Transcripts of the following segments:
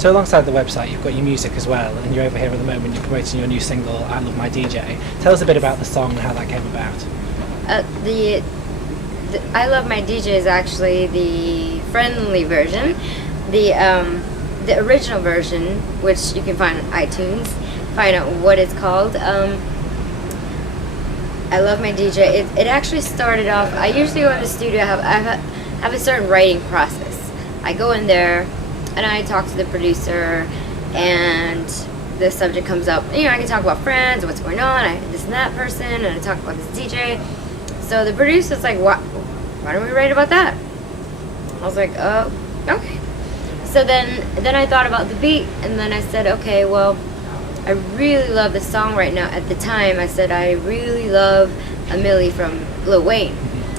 So alongside the website, you've got your music as well, and you're over here at the moment, you're promoting your new single, I Love My DJ. Tell us a bit about the song and how that came about. The I Love My DJ is actually the friendly version. The original version, which you can find on iTunes, find out what it's called. I Love My DJ. It actually started off, I usually go in the studio, I have a certain writing process. I go in there, and I talk to the producer, and the subject comes up. You know, I can talk about friends, what's going on, this and that person, and I talk about this DJ. So the producer's like, why don't we write about that? I was like, oh, okay. So then I thought about the beat, and then I said, okay, well, I really love the song right now. At the time, I said, I really love A Milli from Lil Wayne.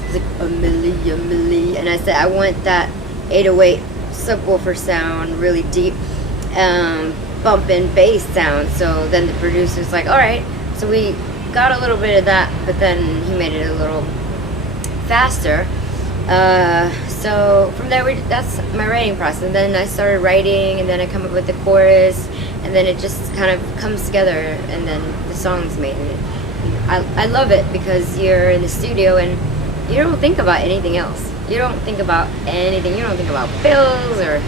It's like, a milli, and I said, I want that 808 subwoofer sound, really deep bumping bass sound. So then the producer's like, all right. So we got a little bit of that, but then he made it a little faster. So from there, that's my writing process. And then I started writing, and then I come up with the chorus, and then it just kind of comes together, and then the song's made. I love it because you're in the studio and you don't think about anything else. You don't think about anything. You don't think about bills or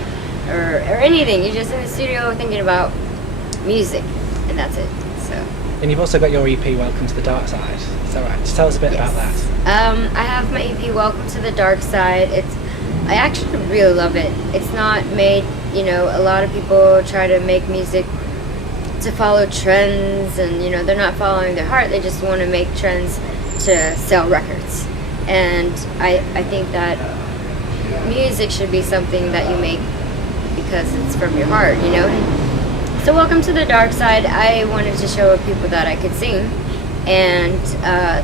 anything. You're just in the studio thinking about music, and that's it. So. And you've also got your EP, Welcome to the Dark Side. Is that right? Just tell us a bit about that. I have my EP, Welcome to the Dark Side. I actually really love it. It's not made, you know, a lot of people try to make music to follow trends, and, you know, they're not following their heart. They just want to make trends to sell records. And I think that music should be something that you make because it's from your heart, you know? So Welcome to the Dark Side, I wanted to show people that I could sing. And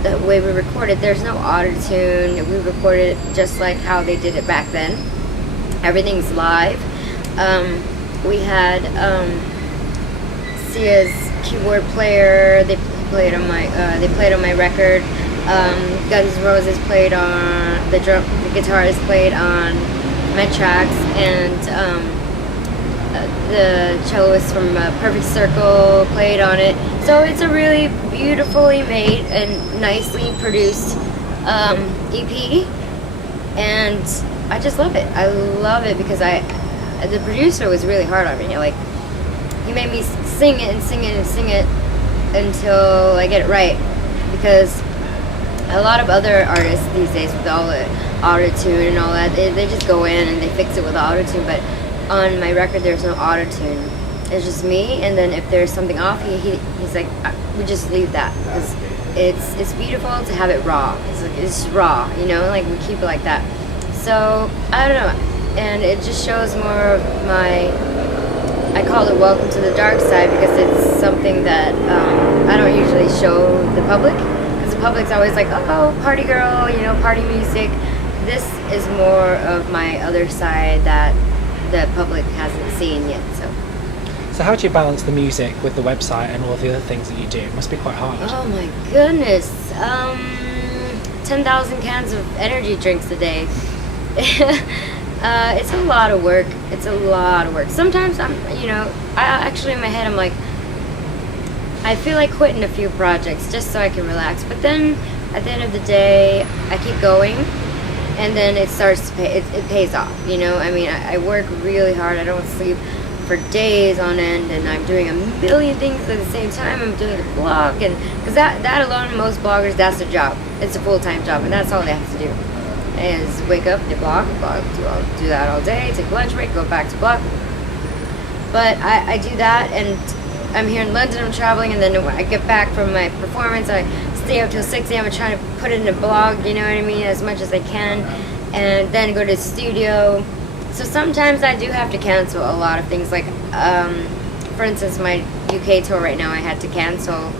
the way we recorded, there's no auto-tune. We recorded it just like how they did it back then. Everything's live. We had Sia's keyboard player. They played on my record. Guns N' Roses played on the guitarist played on my tracks, and the celloist from Perfect Circle played on it. So it's a really beautifully made and nicely produced EP, and I just love it. I love it because the producer was really hard on me. Like, he made me sing it and sing it and sing it until I get it right, because a lot of other artists these days, with all the auto-tune and all that, they just go in and they fix it with auto-tune, but on my record there's no auto-tune. It's just me, and then if there's something off, he's like, we just leave that, because it's beautiful to have it raw. It's raw, you know, like we keep it like that. So I don't know, and it just shows more of I call it Welcome to the Dark Side, because it's something that I don't usually show the public, because the public's always like, oh, party girl, you know, party music. This is more of my other side that the public hasn't seen yet. So how do you balance the music with the website and all of the other things that you do? It must be quite hard. Oh my goodness. 10,000 cans of energy drinks a day. It's a lot of work. It's a lot of work. Sometimes I actually in my head I'm like, I feel like quitting a few projects just so I can relax. But then at the end of the day, I keep going, and then it starts to pay. It pays off, you know. I mean, I work really hard. I don't sleep for days on end, and I'm doing a million things at the same time. I'm doing a blog, and because that alone, most bloggers, that's their job. It's a full-time job, and that's all they have to do is wake up, they blog, do that all day, take a lunch break, go back to blog. But I do that, and I'm here in London, I'm traveling, and then when I get back from my performance, I stay up till 6 a.m. and try to put it in a blog, you know what I mean, as much as I can, and then go to the studio. So sometimes I do have to cancel a lot of things, like, for instance, my UK tour right now, I had to cancel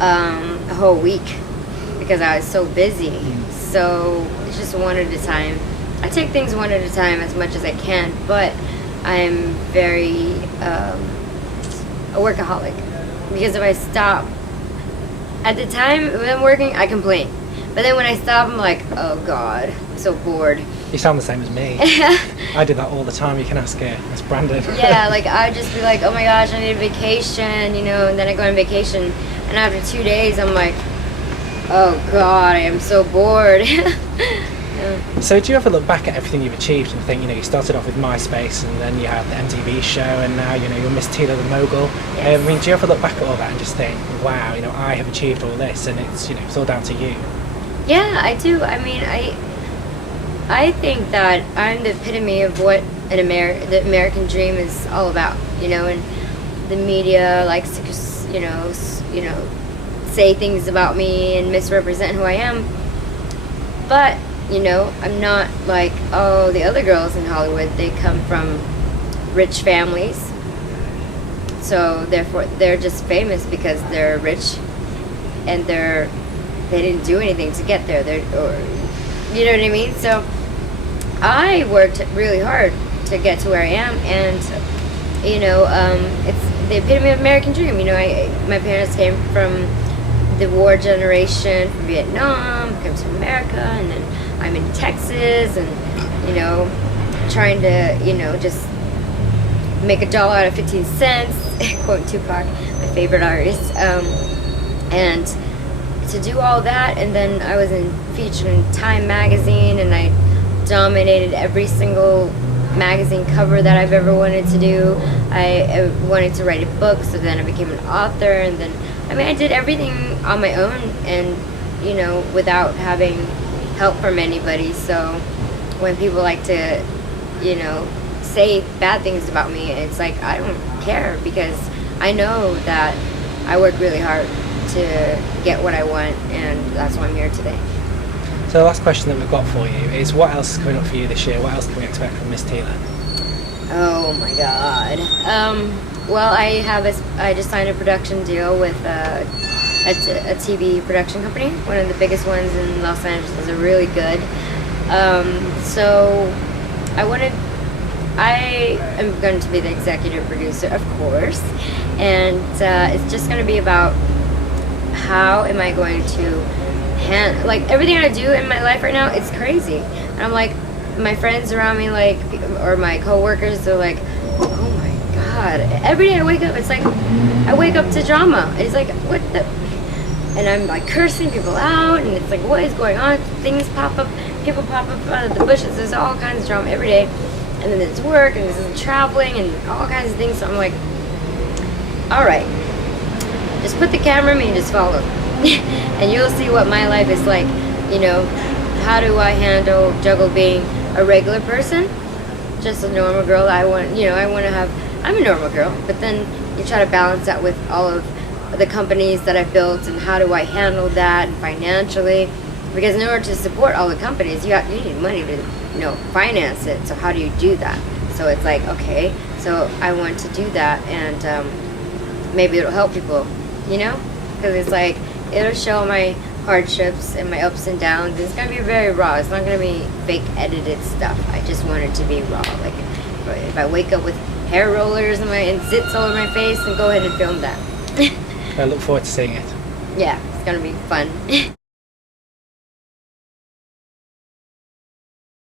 a whole week because I was so busy. So it's just one at a time. I take things one at a time as much as I can, but I'm very a workaholic, because if I stop at the time when I'm working, I complain, but then when I stop, I'm like, oh god, I'm so bored. You sound the same as me. I do that all the time. You can ask Miss Brandon. Yeah, like I'd just be like, oh my gosh, I need a vacation, you know, and then I go on vacation, and after 2 days, I'm like, oh God, I am so bored. Yeah. So do you ever look back at everything you've achieved and think, you know, you started off with MySpace and then you had the MTV show and now, you know, you're Miss Tila the mogul. Yes. I mean, do you ever look back at all that and just think, wow, you know, I have achieved all this and it's, you know, it's all down to you? Yeah, I do. I mean, I think that I'm the epitome of what the American dream is all about, you know, and the media likes to, you know, say things about me and misrepresent who I am. But, you know, I'm not like, oh, the other girls in Hollywood. They come from rich families. So therefore they're just famous because they're rich and they didn't do anything to get there. You know what I mean? So I worked really hard to get to where I am, and you know, it's the epitome of American dream. You know, my parents came from the war generation, from Vietnam, comes from America, and then I'm in Texas, and you know, trying to, you know, just make $1 out of 15 cents, quote Tupac, my favorite artist, and to do all that. And then I was featured in Time magazine, and I dominated every single magazine cover that I've ever wanted to do. I wanted to write a book, so then I became an author, and then I did everything on my own, and you know, without having help from anybody. So when people like to, you know, say bad things about me, it's like I don't care, because I know that I work really hard to get what I want, and that's why I'm here today. So the last question that we've got for you is, what else is coming up for you this year? What else can we expect from Miss Tila? Oh my God. Well, I just signed a production deal with a TV production company. One of the biggest ones in Los Angeles. They're really good. So I am going to be the executive producer, of course, and it's just going to be about how am I going to like everything I do in my life right now. It's crazy, and I'm like, my friends around me, like, or my coworkers, they're like, oh my God, every day I wake up, it's like I wake up to drama. It's like, what the, and I'm like cursing people out, and it's like, what is going on? Things pop up, people pop up out of the bushes. There's all kinds of drama every day, and then there's work, and there's traveling, and all kinds of things. So I'm like, all right, just put the camera on me and just follow. And you'll see what my life is like. You know, how do I juggle being a regular person, just a normal girl? I'm a normal girl, but then you try to balance that with all of the companies that I've built, and how do I handle that financially? Because in order to support all the companies, you need money to, you know, finance it. So how do you do that? So it's like, okay, so I want to do that, and maybe it'll help people, you know, because it's like, it'll show my hardships and my ups and downs. It's gonna be very raw. It's not gonna be fake edited stuff. I just want it to be raw. Like if I wake up with hair rollers and zits all over my face, then go ahead and film that. I look forward to seeing it. Yeah, it's gonna be fun.